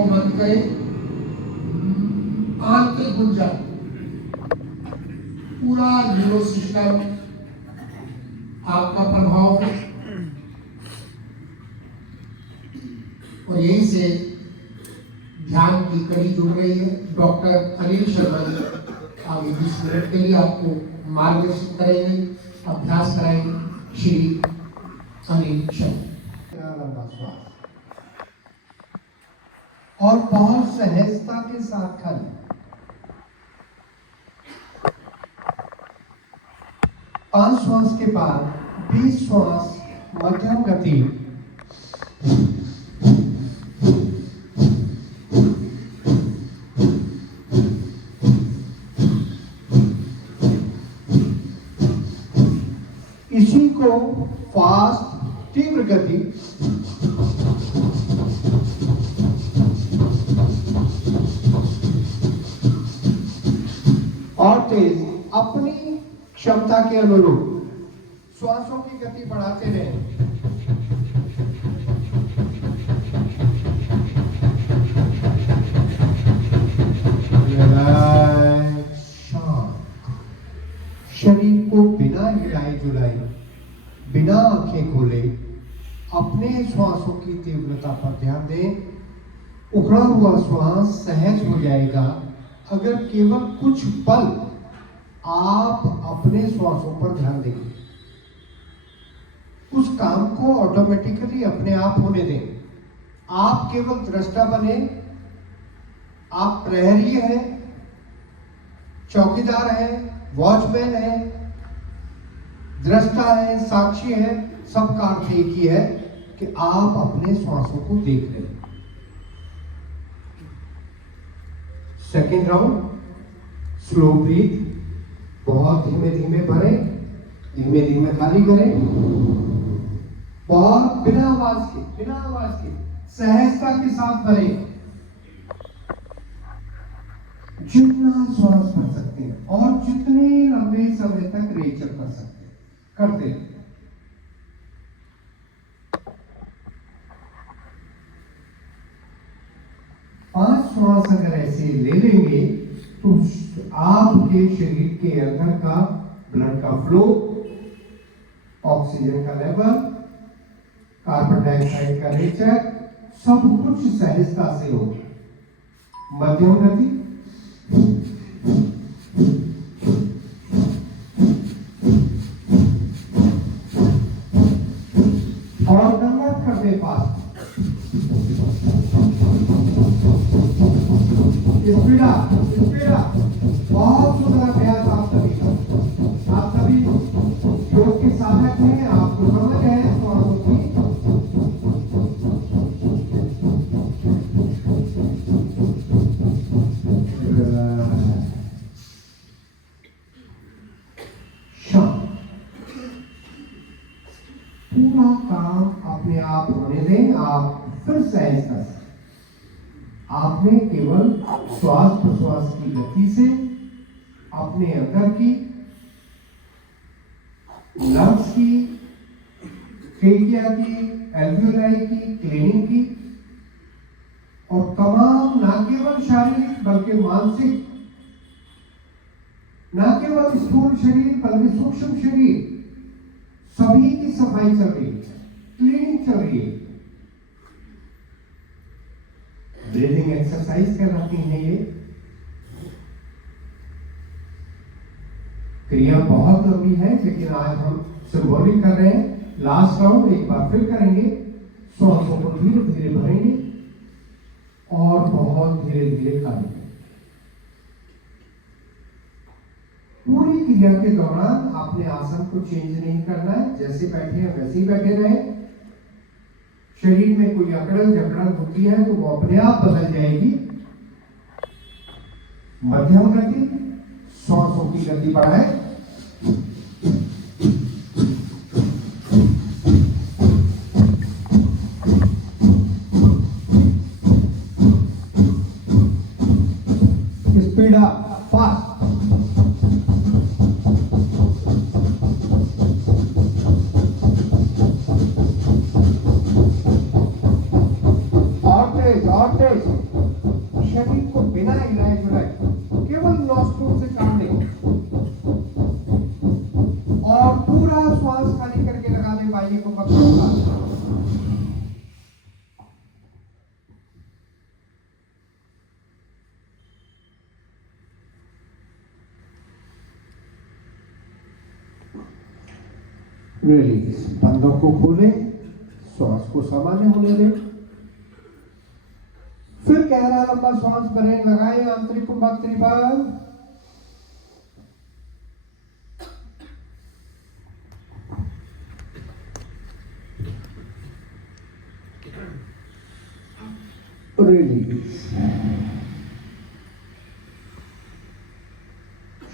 को बंद करें, आंतरिक गुंजन, पूरा न्यूरो सिस्टम आपका प्रभाव है। और यहीं से ध्यान की कड़ी जुड़ रही है। डॉक्टर अनिल शर्मा जी आगे 20 मिनट के लिए आपको मार्गदर्शन करेंगे, अभ्यास कराएंगे। श्री अनिल शर्मा। और बहुत सहजता के साथ खाली 5 श्वास के बाद 20 श्वास मध्यम गति। इसी को फास्ट तीव्र गति, और तेज अपनी क्षमता के अनुरूप श्वासों की गति बढ़ाते रहें। शरीर को बिना हिलाए जुलाए, बिना आंखें खोले अपने श्वासों की तीव्रता पर ध्यान दें। उखड़ा हुआ श्वास सहज हो जाएगा अगर केवल कुछ पल आप अपने श्वासों पर ध्यान देंगे। उस काम को ऑटोमेटिकली अपने आप होने दें। आप केवल दृष्टा बने। आप प्रहरी हैं, चौकीदार हैं, वॉचमैन है, दृष्टा है, साक्षी है। सबका अर्थ एक ही है कि आप अपने श्वासों को देख रहे हैं। Second round, slow breath. बहुत धीमे धीमे भरें, धीमे धीमे खाली करें। बहुत बिना आवाज के सहजता के साथ भरें। जितना श्वास भर सकते हैं और जितने लंबे समय तक रेचर कर सकते हैं करते हैं। पांच श्वास अगर ऐसे ले लेंगे तो आपके शरीर के अंदर का ब्लड का फ्लो, ऑक्सीजन का लेवल, कार्बन डाइऑक्साइड का नेचर, सब कुछ सहजता से होगा। मध्यम गति, और कन्वर्ट कर दे पास स्पीडा। बहुत सुंदर अभ्यास आप सभी योग के साधक हैं, आपको समझ है श्वासों की। पूरा काम अपने आप होने दें। आप फिर सहज कर सकते। आपने केवल श्वास प्रश्वास की गति से अपने अंदर की लंग्स की, ट्रेकिया की, एल्वियोलाई की क्लीनिंग की, और तमाम ना केवल शारीरिक बल्कि मानसिक, ना केवल स्थूल शरीर बल्कि सूक्ष्म शरीर, सभी की सफाई चल रही है, क्लीनिंग चल रही है। ब्रीदिंग एक्सरसाइज कहलाती है ये। क्रिया बहुत लंबी है लेकिन आज हम सिंबॉलिक कर रहे हैं। लास्ट राउंड एक बार फिर करेंगे। श्वासों को धीरे धीरे भरेंगे और बहुत धीरे धीरे खाएंगे। पूरी क्रिया के दौरान आपने आसन को चेंज नहीं करना है। जैसे बैठे हैं वैसे ही बैठे रहे। शरीर में कोई अकड़न जकड़न होती है तो वो अपने आप बदल जाएगी। मध्यम गति, श्वासों की गति बढ़ाए। Speed up, fast. और तेज। रिलीज। बंदों को खोले, श्वास को सामान्य होने दें। फिर गहरा लंबा श्वास भरें, लगाएं आंतरिक कुंभक त्रिभंग। रिलीज।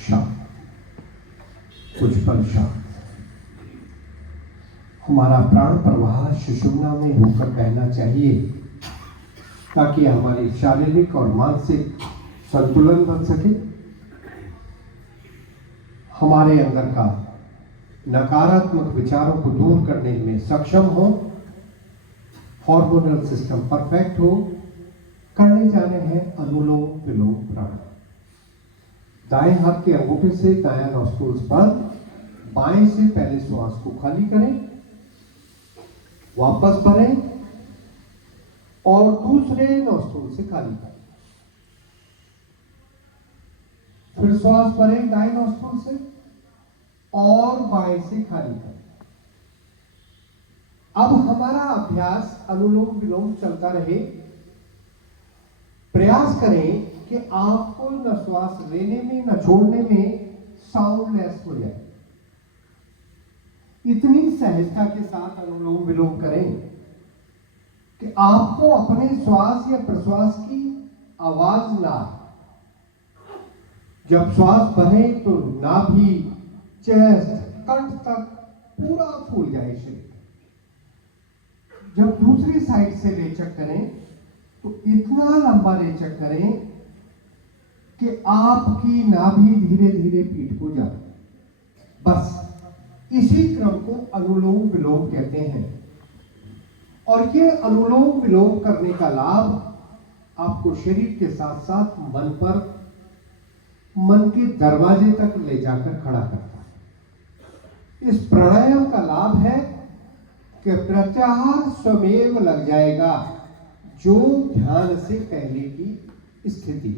शांत, कुछ पल शांत। हमारा प्राण प्रवाह सुषुम्ना में होकर बहना चाहिए ताकि हमारी शारीरिक और मानसिक संतुलन बन सके, हमारे अंदर का नकारात्मक विचारों को दूर करने में सक्षम हो, हार्मोनल सिस्टम परफेक्ट हो। करने जाने हैं अनुलोम विलोम प्राणायाम। दाएं हाथ के अंगूठे से दायां नॉस्ट्रिल्स बंद, बाएं से पहले श्वास को खाली करें, वापस भरें और दूसरे नॉस्ट्रिल से खाली करें। फिर श्वास भरें दाएं नॉस्ट्रिल से और बाएं से खाली करें। अब हमारा अभ्यास अनुलोम विलोम चलता रहे। प्रयास करें कि आपको न श्वास लेने में न छोड़ने में साउंडलेस हो जाए। इतनी सहजता के साथ अनुलोम विलोम करें कि आपको अपने श्वास या प्रश्वास की आवाज ना आए। जब श्वास भरे तो नाभि, चेस्ट, कंठ तक पूरा फूल जाए शरीर। जब दूसरी साइड से रेचक करें तो इतना लंबा रेचक करें कि आपकी नाभि धीरे धीरे पीठ को जाए। बस इसी क्रम को अनुलोम विलोम कहते हैं। और ये अनुलोम विलोम करने का लाभ आपको शरीर के साथ साथ मन पर, मन के दरवाजे तक ले जाकर खड़ा करता है। इस प्राणायाम का लाभ है कि प्रत्याहार स्वमेव लग जाएगा, जो ध्यान से पहले की स्थिति।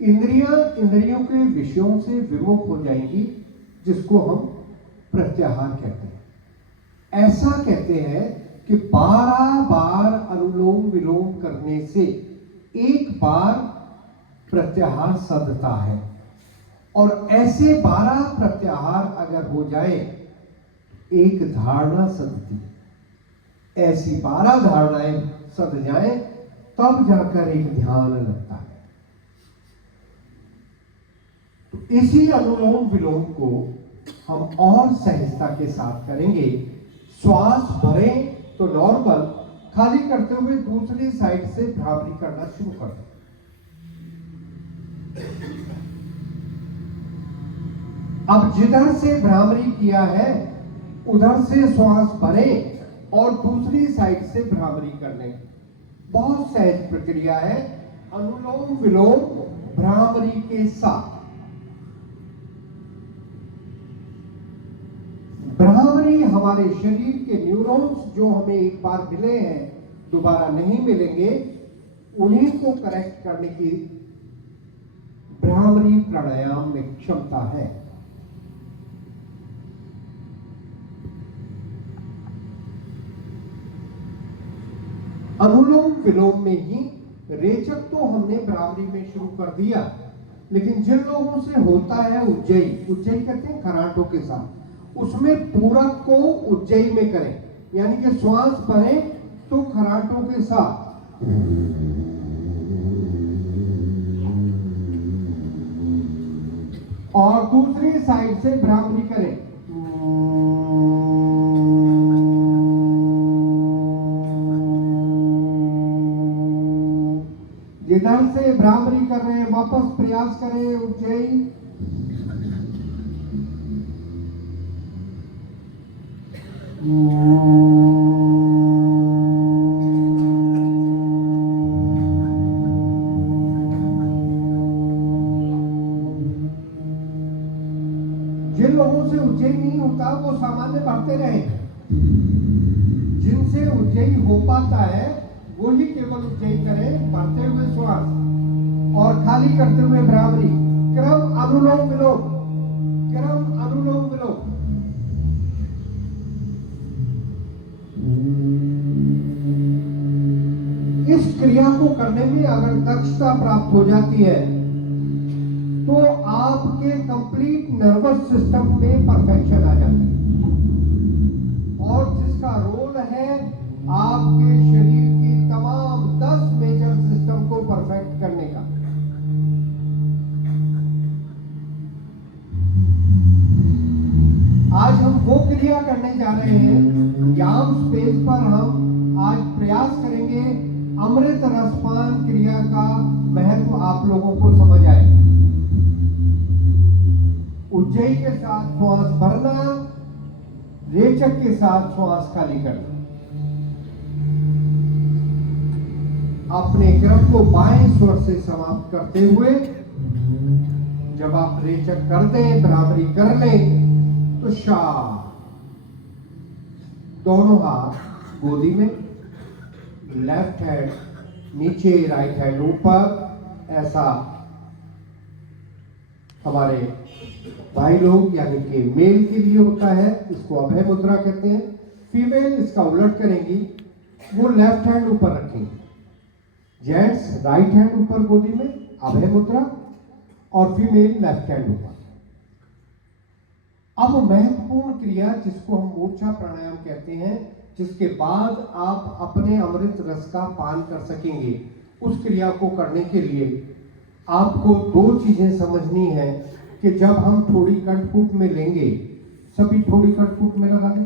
इंद्रियों के विषयों से विमुख हो जाएंगी, जिसको हम प्रत्याहार कहते हैं। ऐसा कहते हैं कि 12 बार अनुलोम विलोम करने से एक बार प्रत्याहार सदता है। और ऐसे 12 प्रत्याहार अगर हो जाए, एक धारणा सदती। ऐसी 12 धारणाएं सद जाए तब जाकर एक ध्यान लगता है। तो इसी अनुलोम विलोम को हम और सहजता के साथ करेंगे। श्वास भरें तो नॉर्मल, खाली करते हुए दूसरी साइड से भ्रामरी करना शुरू कर दें। अब जिधर से भ्रामरी किया है उधर से श्वास भरें और दूसरी साइड से भ्रामरी कर लें। बहुत सहज प्रक्रिया है अनुलोम विलोम भ्रामरी के साथ। भ्रामरी हमारे शरीर के न्यूरॉन्स जो हमें एक बार मिले हैं दोबारा नहीं मिलेंगे, उन्हीं को करेक्ट करने की भ्रामरी प्राणायाम में क्षमता है। अनुलोम विलोम में ही रेचक तो हमने भ्रामरी में शुरू कर दिया, लेकिन जिन लोगों से होता है उज्जयी कहते हैं खराटों के साथ, उसमें पूरक को उज्जयी में करें। यानी कि श्वास भरें तो खराटों के साथ, और दूसरी साइड से भ्रामरी करें। जिधर से भ्रामरी कर रहे हैं वापस प्रयास करें उज्जयी। जिन लोगों से उज्जयी नहीं होता वो सामान्य बढ़ते रहे। जिनसे उज्जयी हो पाता है वो ही केवल उज्जयी करें, बढ़ते हुए श्वास और खाली करते हुए भ्रामरी। क्रम अनुलोम विलोम, क्रम अनुलोम विलोम। को करने में अगर दक्षता प्राप्त हो जाती है तो आपके कंप्लीट नर्वस सिस्टम में परफेक्शन आ जाती है, और जिसका रोल है आपके शरीर की तमाम 10 मेजर सिस्टम को परफेक्ट करने का। आज हम वो क्रिया करने जा रहे हैं, याम स्पेस पर हम आज प्रयास करेंगे अमृत रसपान क्रिया का महत्व आप लोगों को समझ आए। उज्जयी के साथ श्वास भरना, रेचक के साथ श्वास खाली करना। अपने क्रम को बाएं स्वर से समाप्त करते हुए जब आप रेचक कर दें, बराबरी कर लें, तो शाह, दोनों हाथ गोदी में, लेफ्ट हैंड नीचे, राइट हैंड ऊपर। ऐसा हमारे भाई लोग यानी कि मेल के लिए होता है, इसको अभय मुद्रा कहते हैं। फीमेल इसका उलट करेंगी, वो लेफ्ट हैंड ऊपर रखेंगे। जेंट्स राइट हैंड ऊपर गोदी में, अभय मुद्रा, और फीमेल लेफ्ट हैंड ऊपर। अब महत्वपूर्ण क्रिया जिसको हम मूर्छा प्राणायाम कहते हैं, जिसके बाद आप अपने अमृत रस का पान कर सकेंगे, उस क्रिया को करने के लिए आपको 2 चीजें समझनी है कि जब हम थोड़ी कंठकूट में लेंगे, सभी थोड़ी कंठकूट में लगा दें।